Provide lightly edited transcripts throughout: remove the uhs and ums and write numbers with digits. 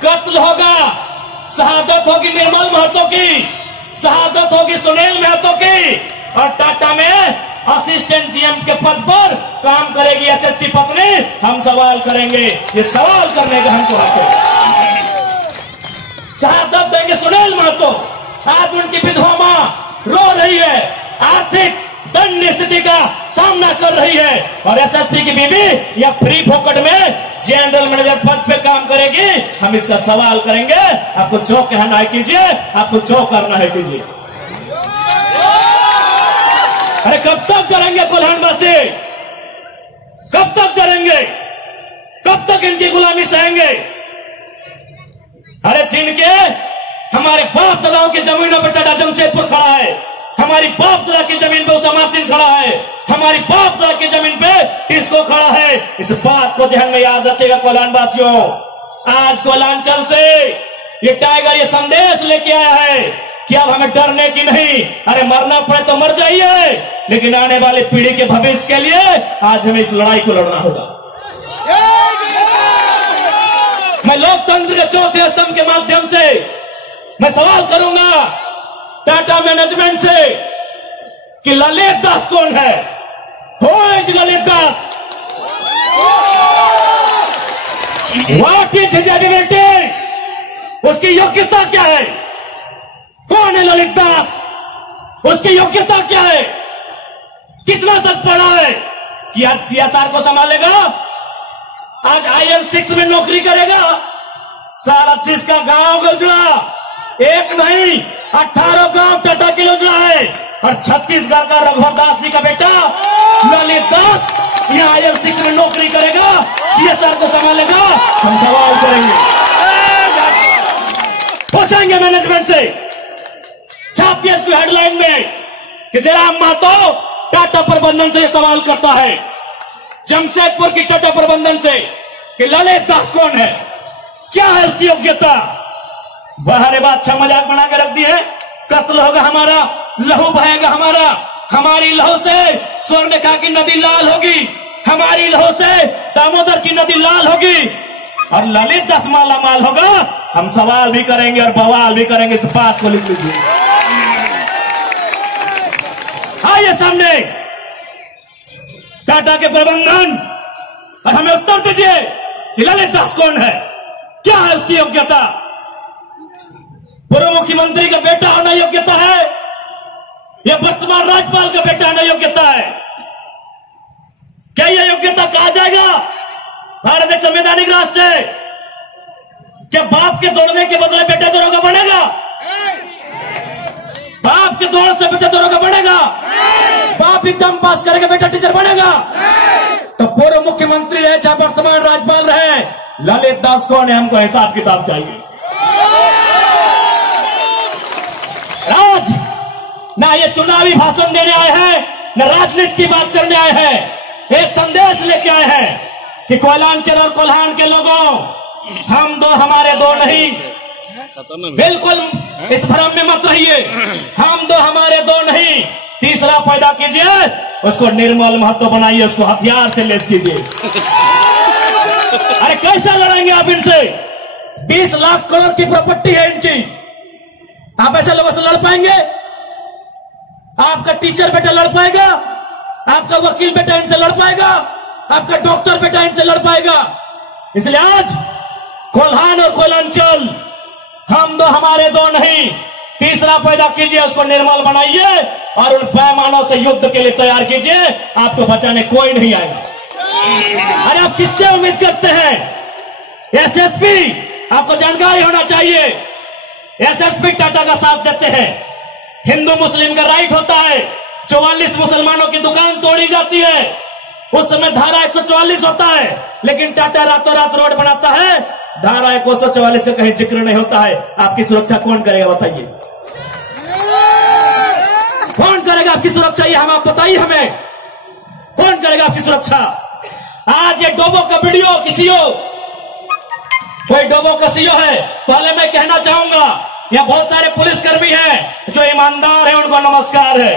कत्ल होगा, शहादत होगी निर्मल महतो की, शहादत होगी सुनील महतो की, और टाटा में असिस्टेंट जीएम के पद पर काम करेगी एसएस की पत्नी। हम सवाल करेंगे, ये सवाल करने का हमको हक है। शहादत देंगे सुनील महतो। आज उनकी विधवा मां रो रही है, आर्थिक दंड स्थिति का सामना कर रही है, और एसएसपी की बीबी या फ्री फोकट में जनरल मैनेजर पद पे काम करेगी। हम इसका सवाल करेंगे। आपको जो कहना है कीजिए, आपको जो करना है कीजिए। अरे कब तक करेंगे कोल्हानवासी? कब तक करेंगे? कब तक इनकी गुलामी सहेंगे? अरे जिनके हमारे बाप दादाओं की जमीनों पर टाटा जमशेदपुर खड़ा है, हमारी बाप दादा की जमीन पे उसामा सिंह खड़ा है, हमारी बाप दादा की जमीन पे टिस्को खड़ा है। इस बात को जहन में याद रखिएगा कोल्हानवासियों। आज कोल्हांचल से ये टाइगर ये संदेश लेके आया है कि अब हमें डरने की नहीं, अरे मरना पड़े तो मर जाइए, लेकिन आने वाली पीढ़ी के भविष्य के लिए आज हमें इस लड़ाई को लड़ना होगा। मैं लोकतंत्र के चौथे स्तंभ के माध्यम से मैं सवाल करूंगा टाटा मैनेजमेंट से कि ललित दास कौन है? Who is Lalit Das? What is his ability? उसकी योग्यता क्या है? कौन है ललित दास? उसकी योग्यता क्या है? कितना तक पढ़ा है कि आज सीएसआर को संभालेगा? आज IL6 में नौकरी करेगा? सारा चीज का गांव गुजरा, एक नहीं 18 गांव टाटा की योजना है, और छत्तीसगढ़ का रघुवर दास जी का बेटा ललित दास यहाँ IL6 में नौकरी करेगा, सीएसआर को संभालेगा। हम सवाल करेंगे, पूछेंगे मैनेजमेंट से, छापिए इसकी हेडलाइन में कि जयराम महतो टाटा प्रबंधन से सवाल करता है, जमशेदपुर की टाटा प्रबंधन से, कि ललित दास कौन है, क्या है इसकी योग्यता? बाहर बात अच्छा मजाक बना के रख दी है। कत्ल होगा हमारा, लहू बहेगा हमारा, हमारी लहू से स्वर्णरेखा की नदी लाल होगी, हमारी लहू से दामोदर की नदी लाल होगी, और ललित दास माला माल होगा। हम सवाल भी करेंगे और बवाल भी करेंगे। इस बात को लिख लीजिए। आइए सामने टाटा के प्रबंधन, और हमें उत्तर दीजिए कि ललित दास कौन है, क्या है उसकी योग्यता? पूर्व मुख्यमंत्री का बेटा होना योग्यता है या वर्तमान राज्यपाल का बेटा होना योग्यता है? क्या यह योग्यता कहा जाएगा भारत एक संवैधानिक राष्ट्र है? क्या बाप के दौड़ने के बदले बेटा दरोगा बनेगा? बाप के दौड़ से बेटा दरोगा बनेगा? बाप एग्जाम पास करेगा, बेटा टीचर बनेगा? तो पूर्व मुख्यमंत्री रहे चाहे वर्तमान राज्यपाल रहे, ललित दास कौन है? हमको हिसाब किताब चाहिए। आज ना ये चुनावी भाषण देने आए हैं, न राजनीति की बात करने आए हैं। एक संदेश लेके आए हैं कि कोयलांचल और कोल्हान के लोगों, हम दो हमारे दो नहीं, बिल्कुल इस भ्रम में मत रहिए। हम दो हमारे दो नहीं, तीसरा पैदा कीजिए, उसको निर्मल महतो बनाइए, उसको हथियार से लेस कीजिए। अरे कैसे लड़ेंगे आप इनसे? 20 लाख करोड़ की प्रॉपर्टी है इनकी, आप ऐसे लोगों से लड़ पाएंगे? आपका टीचर बेटा लड़ पाएगा? आपका वकील बेटा इनसे लड़ पाएगा? आपका डॉक्टर बेटा इनसे लड़ पाएगा? इसलिए आज कोल्हान और कोयलांचल, हम दो हमारे दो नहीं, तीसरा पैदा कीजिए, उसको निर्मल बनाइए, और उन पैमानों से युद्ध के लिए तैयार कीजिए। आपको बचाने कोई नहीं आएगा। अरे आप किससे उम्मीद करते हैं? एसएसपी, आपको जानकारी होना चाहिए, एसएसपी टाटा का साथ देते हैं। हिंदू मुस्लिम का राइट होता है, 44 मुसलमानों की दुकान तोड़ी जाती है, उस समय धारा 144 होता है, लेकिन टाटा रातों रात रोड बनाता है, धारा 144 का कहीं जिक्र नहीं होता है। आपकी सुरक्षा कौन करेगा बताइए? कौन करेगा आपकी सुरक्षा? ये हम आप बताइए हमें, कौन करेगा आपकी सुरक्षा? आज ये डोबो का वीडियो किसी हो, कोई डोबो का सीओ है, पहले मैं कहना चाहूंगा, यहाँ बहुत सारे पुलिसकर्मी हैं जो ईमानदार हैं, उनको नमस्कार है।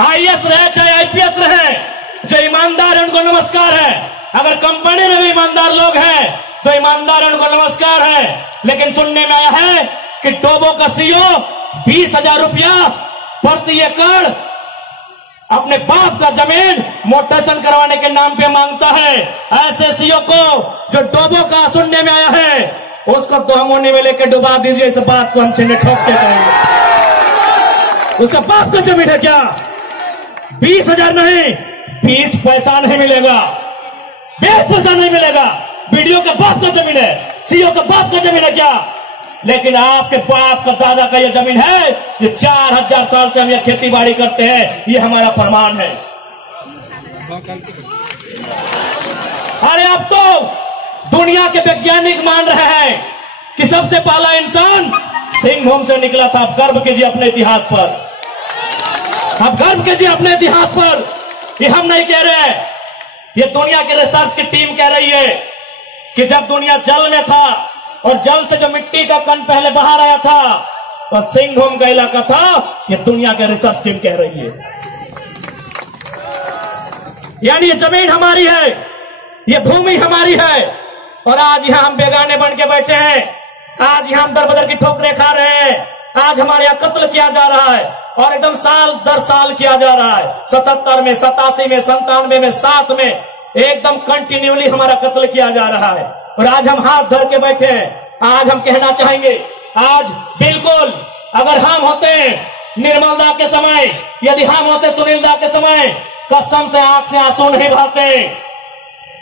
आईएएस रहे चाहे आईपीएस रहे, जो ईमानदार है उनको नमस्कार है। अगर कंपनी में भी ईमानदार लोग हैं तो ईमानदार है उनको नमस्कार है। लेकिन सुनने में आया है कि टोबो का सीईओ 20,000 रुपया प्रति एकड़ अपने बाप का जमीन मोटेशन करवाने के नाम पे मांगता है। ऐसे सीईओ को जो टोबो का सुनने में आया है उसको तो हम होने में लेकर डुबा दीजिए। इस बात को हम चिन्ह ठोक के कहेंगे। उसका बाप का जमीन है क्या? 20,000 नहीं, 20 पैसा नहीं मिलेगा, 20 पैसा नहीं मिलेगा। वीडियो का बाप का जमीन है, सीईओ का बाप का जमीन है क्या? लेकिन आपके बाप का दादा का यह जमीन है। ये 4,000 साल से हम यह खेती बाड़ी करते हैं, ये हमारा प्रमाण है। अरे अब तो दुनिया के वैज्ञानिक मान रहे हैं कि सबसे पहला इंसान सिंहभूम से निकला था। आप गर्व कीजिए अपने इतिहास पर, आप गर्व कीजिए अपने इतिहास पर। ये हम नहीं कह रहे, ये दुनिया की रिसर्च की टीम कह रही है कि जब दुनिया जल में था और जल से जो मिट्टी का कण पहले बाहर आया था और सिंहभूम का इलाका था, ये दुनिया की रिसर्च टीम कह रही है। यानी ये जमीन हमारी है, ये भूमि हमारी है। और आज यहां हम बेगाने बन के बैठे हैं, आज यहां हम दर बदर की ठोकरें खा रहे हैं। आज हमारे यहां कत्ल किया जा रहा है और एकदम साल दर साल किया जा रहा है। 77 में, 87 में, 97 में, 7 में एकदम कंटिन्यूली हमारा कत्ल किया जा रहा है। और आज हम हाथ धर के बैठे हैं। आज हम कहना चाहेंगे, आज बिल्कुल अगर हम होते निर्मल दा के समय, यदि हम होते सुनील दा के समय, कसम से आंख से आंसू नहीं बहाते,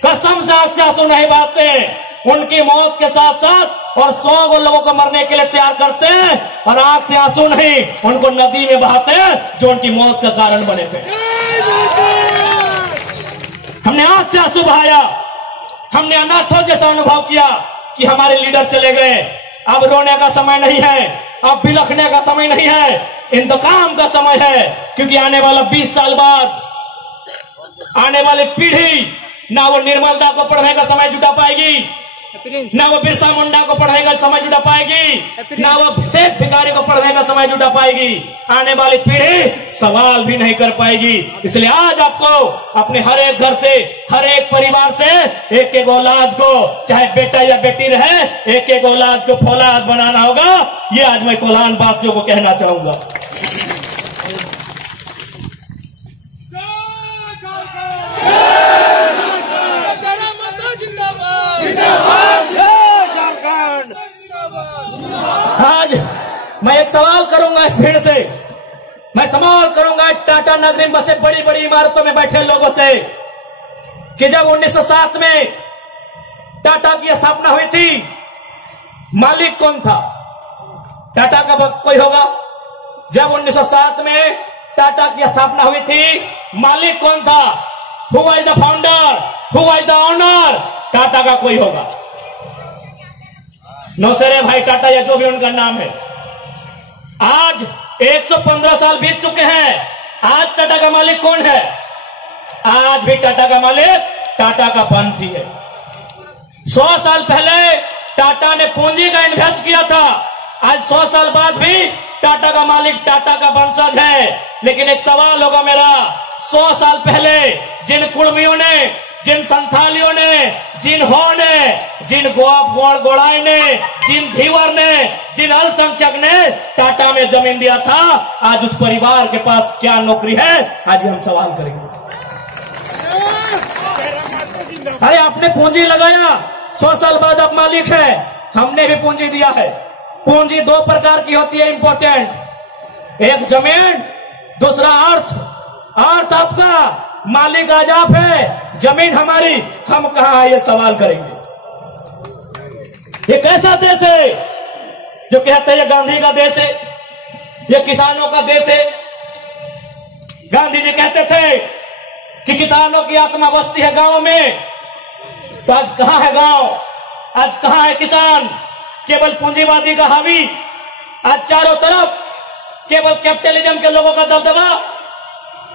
कसम से आंख से आंसू नहीं बहाते। उनकी मौत के साथ साथ और 100 लोगों को मरने के लिए तैयार करते हैं और आंख से आंसू नहीं, उनको नदी में बहाते हैं जो उनकी मौत का कारण बने थे। हमने आंख से आंसू बहाया, हमने अनाथों जैसा अनुभव किया कि हमारे लीडर चले गए। अब रोने का समय नहीं है, अब बिलखने का समय नहीं है, इंतकाम का समय है। क्योंकि आने वाला 20 साल बाद आने वाली पीढ़ी ना वो निर्मल दा को पढ़ने का समय जुटा पाएगी, ना वो बिरसा मुंडा को पढ़ने का समय जुटा पाएगी, ना वो शेख भिखारी को पढ़ने का समय जुटा पाएगी। आने वाली पीढ़ी सवाल भी नहीं कर पाएगी। इसलिए आज आपको अपने हर एक घर से, हर एक परिवार से एक एक औलाद को, चाहे बेटा या बेटी रहे, एक एक औलाद को फौलाद बनाना होगा। ये आज मैं कोल्हान वासियों को कहना चाहूंगा। आज मैं एक सवाल करूंगा इस भीड़ से, मैं सवाल करूंगा टाटा नगरी में बसे बड़ी बड़ी इमारतों में बैठे लोगों से कि जब 1907 में टाटा की स्थापना हुई थी, मालिक कौन था? टाटा का कोई होगा? जब 1907 में टाटा की स्थापना हुई थी, मालिक कौन था? Who was the founder? Who was the owner? Tata का कोई होगा? नौसेरे भाई टाटा या जो भी उनका नाम है। आज 115 साल बीत चुके हैं, आज टाटा का मालिक कौन है? आज भी टाटा का मालिक टाटा का वंशी है। 100 साल पहले टाटा ने पूंजी का इन्वेस्ट किया था, आज 100 साल बाद भी टाटा का मालिक टाटा का वंशज है। लेकिन एक सवाल होगा मेरा, 100 साल पहले जिन कुर्मियों ने, जिन संथालियों ने, जिन हो ने, जिन गोड़ाई ने, जिन धीवर ने, जिन अल्पसंख्यक ने टाटा में जमीन दिया था, आज उस परिवार के पास क्या नौकरी है? आज हम सवाल करेंगे। अरे आपने पूंजी लगाया, 100 साल बाद आप मालिक है। हमने भी पूंजी दिया है। पूंजी 2 प्रकार की होती है इंपॉर्टेंट, एक जमीन, दूसरा अर्थ। अर्थ आपका, मालिक आज आप है, जमीन हमारी, हम कहां है? ये सवाल करेंगे। ये कैसा देश है जो कहते हैं ये गांधी का देश है, ये किसानों का देश है? गांधी जी कहते थे कि किसानों की आत्मा बसती है गांव में, तो आज कहां है गांव? आज कहां है किसान? केवल पूंजीवादी का हावी, आज चारों तरफ केवल कैपिटलिज्म के लोगों का दबदबा।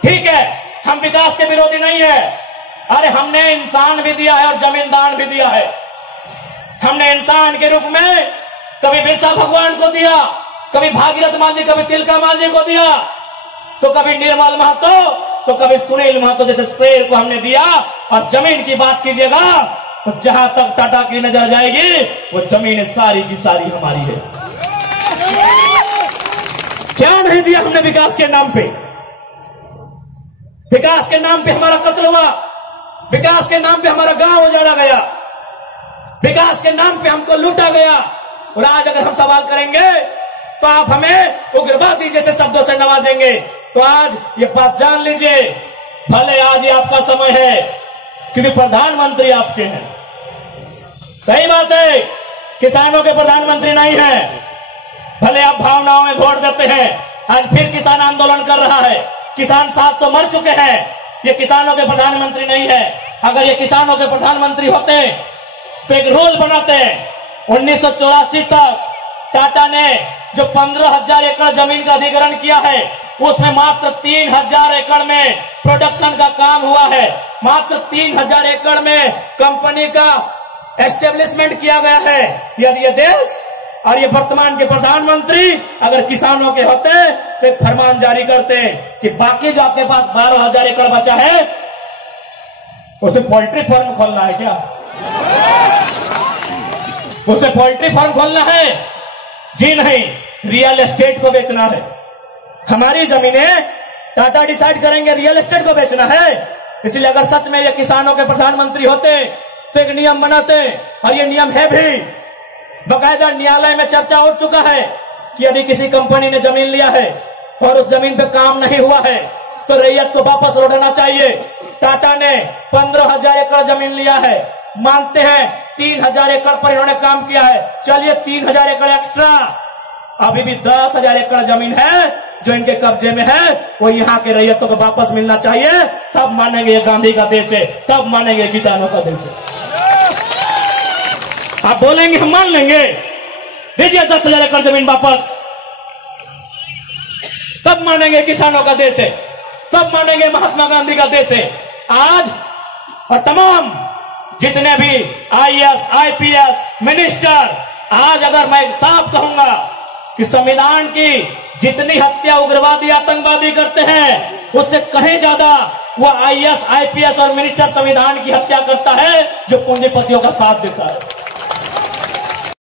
ठीक है, हम विकास के विरोधी नहीं है। अरे हमने इंसान भी दिया है और जमींदार भी दिया है। हमने इंसान के रूप में कभी बिरसा भगवान को दिया, कभी भागीरथ मांझी, कभी तिलका मांझी को दिया, तो कभी निर्मल महतो, तो कभी सुनील महतो जैसे शेर को हमने दिया। और जमीन की बात कीजिएगा तो जहां तक टाटा की नजर जाएगी वो जमीन सारी की सारी हमारी है। क्या नहीं दिया हमने विकास के नाम पे? विकास के नाम पे हमारा कत्ल हुआ, विकास के नाम पे हमारा गांव उजाड़ा गया, विकास के नाम पे हमको लूटा गया। और आज अगर हम सवाल करेंगे तो आप हमें उग्रवादी जैसे शब्दों से नवाजेंगे। तो आज ये बात जान लीजिए, भले आज ये आपका समय है क्योंकि प्रधानमंत्री आपके हैं। सही बात है, किसानों के प्रधानमंत्री नहीं है। भले आप भावनाओं में वोट देते हैं, आज फिर किसान आंदोलन कर रहा है। किसान 700 मर चुके हैं, ये किसानों के प्रधानमंत्री नहीं है। अगर ये किसानों के प्रधानमंत्री होते तो एक रूल बनाते। 1984 तक टाटा ने जो 15,000 एकड़ जमीन का अधिग्रहण किया है उसमें मात्र 3,000 एकड़ में प्रोडक्शन का काम हुआ है। मात्र 3,000 एकड़ में कंपनी का एस्टेब्लिशमेंट किया गया है। यदि ये देश और ये वर्तमान के प्रधानमंत्री अगर किसानों के होते तो एक फरमान जारी करते कि बाकी जो आपके पास 12,000 एकड़ बचा है उसे पोल्ट्री फार्म खोलना है। क्या उसे पोल्ट्री फार्म खोलना है? जी नहीं, रियल एस्टेट को बेचना है। हमारी जमीनें टाटा डिसाइड करेंगे रियल एस्टेट को बेचना है। इसलिए अगर सच में ये किसानों के प्रधानमंत्री होते तो एक नियम बनाते, और ये नियम है भी, बकायदा न्यायालय में चर्चा हो चुका है कि यदि किसी कंपनी ने जमीन लिया है और उस जमीन पे काम नहीं हुआ है तो रैयत को वापस लौटाना चाहिए। टाटा ने 15,000 एकड़ जमीन लिया है, मानते हैं 3,000 एकड़ पर इन्होंने काम किया है, चलिए 3,000 एकड़ एक्स्ट्रा, अभी भी 10,000 एकड़ जमीन है जो इनके कब्जे में है, वो यहाँ के रैयतों को वापस मिलना चाहिए। तब मानेंगे ये गांधी का देश है, तब मानेंगे किसानों का देश है। आप बोलेंगे हम मान लेंगे, दीजिए 10,000 एकड़ जमीन वापस, तब मानेंगे किसानों का देश है, तब मानेंगे महात्मा गांधी का देश है। आज और तमाम जितने भी IAS, IPS मिनिस्टर, आज अगर मैं साफ कहूंगा कि संविधान की जितनी हत्या उग्रवादी आतंकवादी करते हैं उससे कहीं ज्यादा वो IAS, IPS और मिनिस्टर संविधान की हत्या करता है जो पूंजीपतियों का साथ देता है।